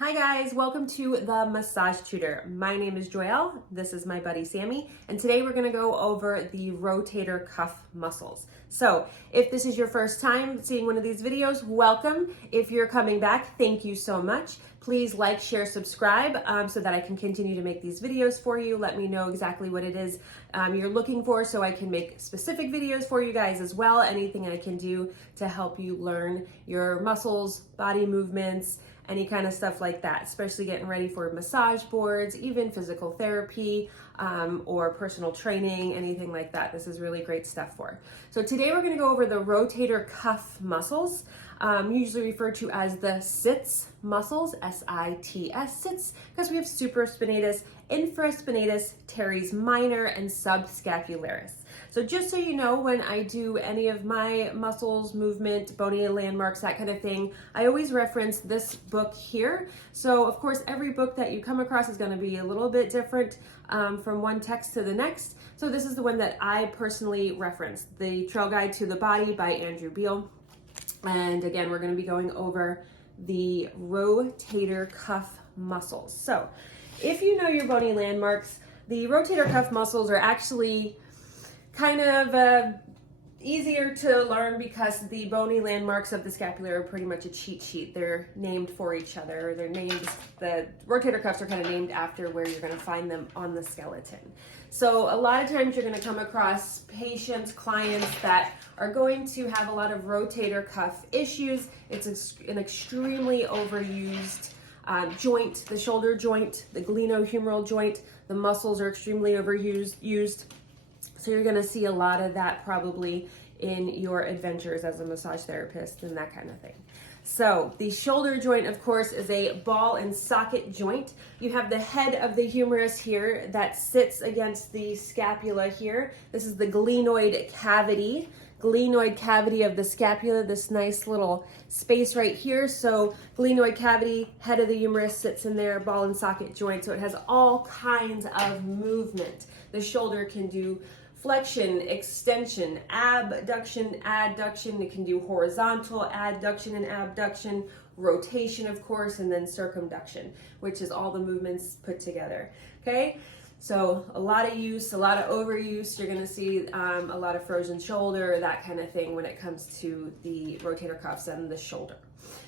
Hi guys, welcome to the Massage Tutor. My name is Joelle, this is my buddy Sammy, and today we're gonna go over the rotator cuff muscles. So if this is your first time seeing one of these videos, welcome. If you're coming back, thank you so much. Please like, share, subscribe so that I can continue to make these videos for you. Let me know exactly what it is you're looking for so I can make specific videos for you guys as well. Anything I can do to help you learn your muscles, body movements, any kind of stuff like that, especially getting ready for massage boards, even physical therapy or personal training, anything like that. This is really great stuff for. So today we're gonna go over the rotator cuff muscles, usually referred to as the sits muscles, S-I-T-S, sits, because we have supraspinatus, infraspinatus, teres minor, and subscapularis. So just so you know, when I do any of my muscles, movement, bony landmarks, that kind of thing, I always reference this book here. So of course, every book that you come across is going to be a little bit different from one text to the next. So this is the one that I personally reference, The Trail Guide to the Body by Andrew Biel. And again, we're going to be going over the rotator cuff muscles. So if you know your bony landmarks, the rotator cuff muscles are actually kind of easier to learn because the bony landmarks of the scapula are pretty much a cheat sheet. They're named for each other. They're named, the rotator cuffs are kind of named after where you're going to find them on the skeleton. So a lot of times you're going to come across patients, clients that are going to have a lot of rotator cuff issues. It's an extremely overused joint, the shoulder joint, the glenohumeral joint. The muscles are extremely overused. So you're gonna see a lot of that probably in your adventures as a massage therapist and that kind of thing. So the shoulder joint, of course, is a ball and socket joint. You have the head of the humerus here that sits against the scapula here. This is the glenoid cavity of the scapula, this nice little space right here. So glenoid cavity, head of the humerus sits in there, ball and socket joint. So it has all kinds of movement. The shoulder can do flexion, extension, abduction, adduction. It can do horizontal adduction and abduction, rotation, of course, and then circumduction, which is all the movements put together. Okay, so a lot of use, a lot of overuse. You're going to see a lot of frozen shoulder, that kind of thing when it comes to the rotator cuffs and the shoulder.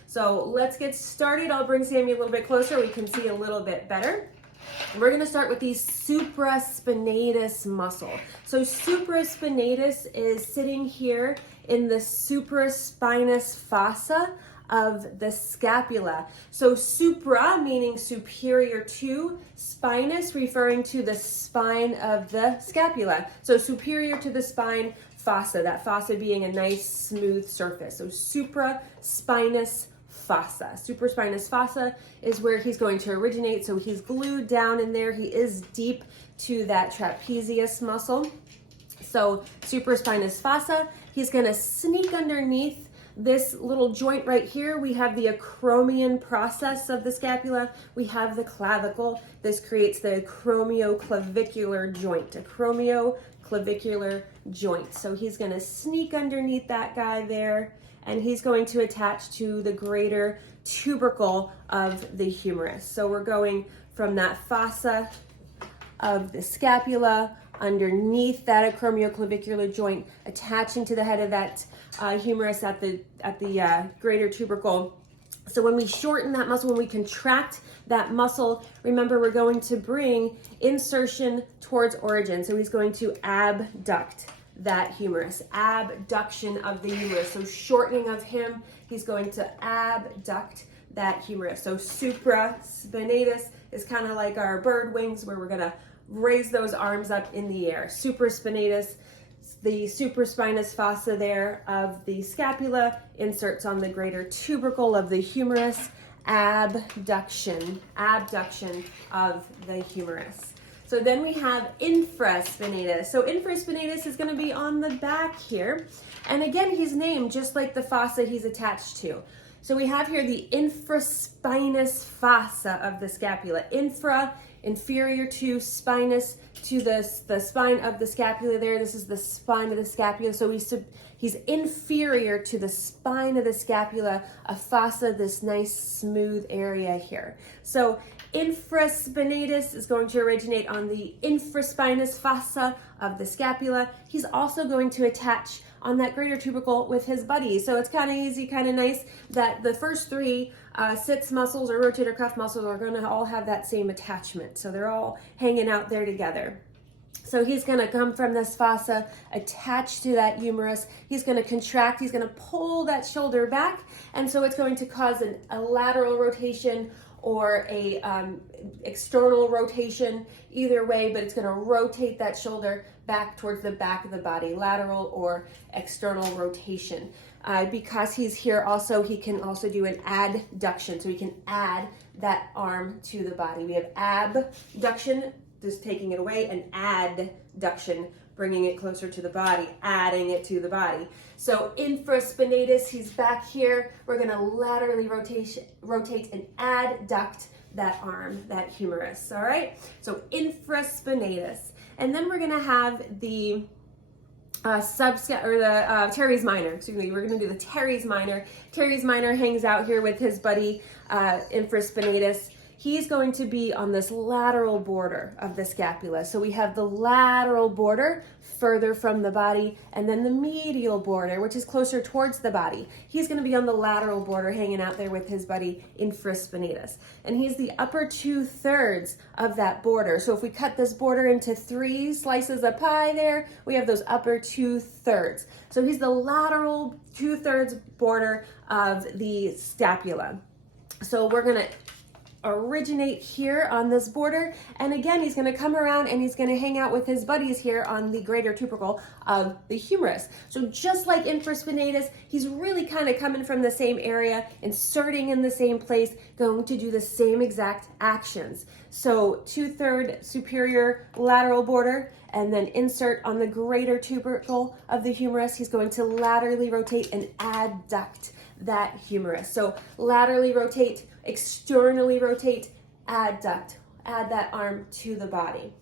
So let's get started. I'll bring Sammy a little bit closer. We can see a little bit better. We're going to start with the supraspinatus muscle. So supraspinatus is sitting here in the supraspinous fossa of the scapula. So supra meaning superior to, spinous referring to the spine of the scapula. So superior to the spine, fossa, that fossa being a nice smooth surface. So supraspinous fossa. Supraspinous fossa is where he's going to originate. So he's glued down in there. He is deep to that trapezius muscle. So supraspinous fossa, he's going to sneak underneath this little joint right here. We have the acromion process of the scapula. We have the clavicle. This creates the acromioclavicular joint, acromioclavicular joint. So he's going to sneak underneath that guy there, and he's going to attach to the greater tubercle of the humerus. So we're going from that fossa of the scapula underneath that acromioclavicular joint, attaching to the head of that humerus at the greater tubercle. So when we shorten that muscle, when we contract that muscle, remember we're going to bring insertion towards origin. So he's going to abduct that humerus, abduction of the humerus. So shortening of him, he's going to abduct that humerus. So supraspinatus is kind of like our bird wings, where we're going to raise those arms up in the air. Supraspinatus, the supraspinous fossa there of the scapula, inserts on the greater tubercle of the humerus, abduction of the humerus. So then we have infraspinatus. So infraspinatus is going to be on the back here. And again, he's named just like the fossa he's attached to. So we have here the infraspinous fossa of the scapula. Inferior to spinous, to the spine of the scapula there. This is the spine of the scapula. So he's inferior to the spine of the scapula, a fossa, this nice smooth area here. So infraspinatus is going to originate on the infraspinous fossa of the scapula. He's also going to attach on that greater tubercle with his buddy. So it's kind of easy, kind of nice that the first three sits muscles or rotator cuff muscles are going to all have that same attachment. So they're all hanging out there together. So he's going to come from this fossa, attach to that humerus. He's going to contract. He's going to pull that shoulder back. And so it's going to cause a lateral rotation or a external rotation, either way, but it's going to rotate that shoulder back towards the back of the body, lateral or external rotation. Because he's here also, he can also do an adduction, so he can add that arm to the body. We have abduction, just taking it away, and adduction, bringing it closer to the body, adding it to the body. So infraspinatus, he's back here. We're going to laterally rotate and adduct that arm, that humerus, all right? So infraspinatus. And then we're going to have the teres minor, excuse me, we're going to do the teres minor. Teres minor hangs out here with his buddy infraspinatus. He's going to be on this lateral border of the scapula. So we have the lateral border further from the body, and then the medial border, which is closer towards the body. He's going to be on the lateral border hanging out there with his buddy infraspinatus. And he's the upper 2/3 of that border. So if we cut this border into 3 slices of pie there, we have those upper 2/3. So he's the lateral 2/3 border of the scapula. So we're going to originate here on this border, and again he's going to come around and he's going to hang out with his buddies here on the greater tubercle of the humerus. So just like infraspinatus, he's really kind of coming from the same area, inserting in the same place, going to do the same exact actions. So 2/3 superior lateral border, and then insert on the greater tubercle of the humerus. He's going to laterally rotate and adduct that humerus. So laterally rotate, externally rotate, adduct, add that arm to the body.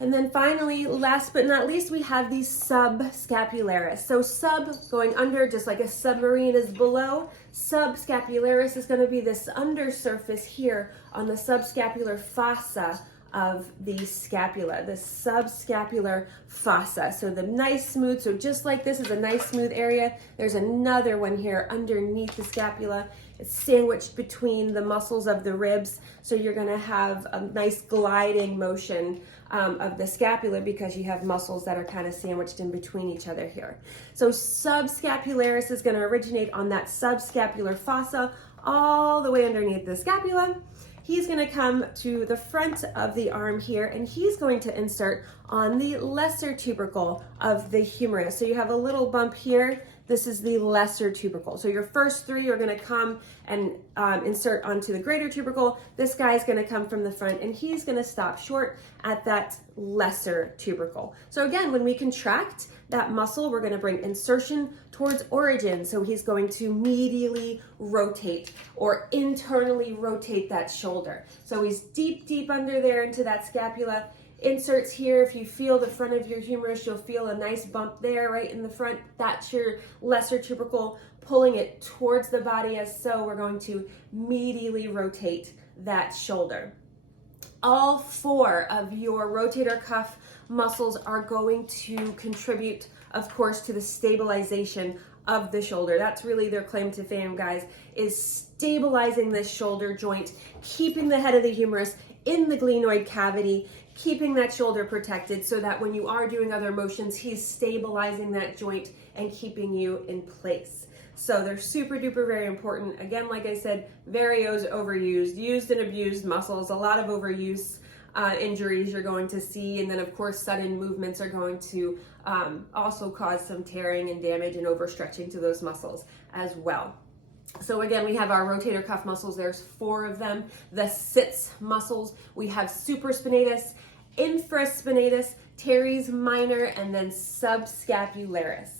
And then finally, last but not least, we have the subscapularis. So sub, going under, just like a submarine is below. Subscapularis is going to be this undersurface here on the subscapular fossa of the scapula, the subscapular fossa. So the nice smooth, so just like this is a nice smooth area, there's another one here underneath the scapula. It's sandwiched between the muscles of the ribs. So you're gonna have a nice gliding motion of the scapula because you have muscles that are kind of sandwiched in between each other here. So subscapularis is gonna originate on that subscapular fossa all the way underneath the scapula. He's going to come to the front of the arm here, and he's going to insert on the lesser tubercle of the humerus. So you have a little bump here. This is the lesser tubercle. So your first 3 are going to come and insert onto the greater tubercle. This guy's going to come from the front, and he's going to stop short at that lesser tubercle. So again, when we contract that muscle, we're going to bring insertion towards origin. So he's going to medially rotate or internally rotate that shoulder. So he's deep, deep under there into that scapula. Inserts here. If you feel the front of your humerus, you'll feel a nice bump there right in the front. That's your lesser tubercle, pulling it towards the body as so. We're going to medially rotate that shoulder. All 4 of your rotator cuff muscles are going to contribute, of course, to the stabilization of the shoulder. That's really their claim to fame, guys, is stabilizing this shoulder joint, keeping the head of the humerus in the glenoid cavity, keeping that shoulder protected so that when you are doing other motions, he's stabilizing that joint and keeping you in place. So they're super duper very important. Again, like I said, very overused, used and abused muscles, a lot of overuse injuries you're going to see. And then of course, sudden movements are going to also cause some tearing and damage and overstretching to those muscles as well. So again, we have our rotator cuff muscles. There's 4 of them. The sits muscles, we have supraspinatus, infraspinatus, teres minor, and then subscapularis.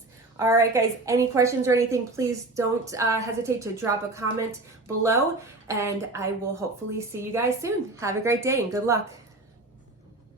All right, guys, any questions or anything, please don't hesitate to drop a comment below, and I will hopefully see you guys soon. Have a great day and good luck.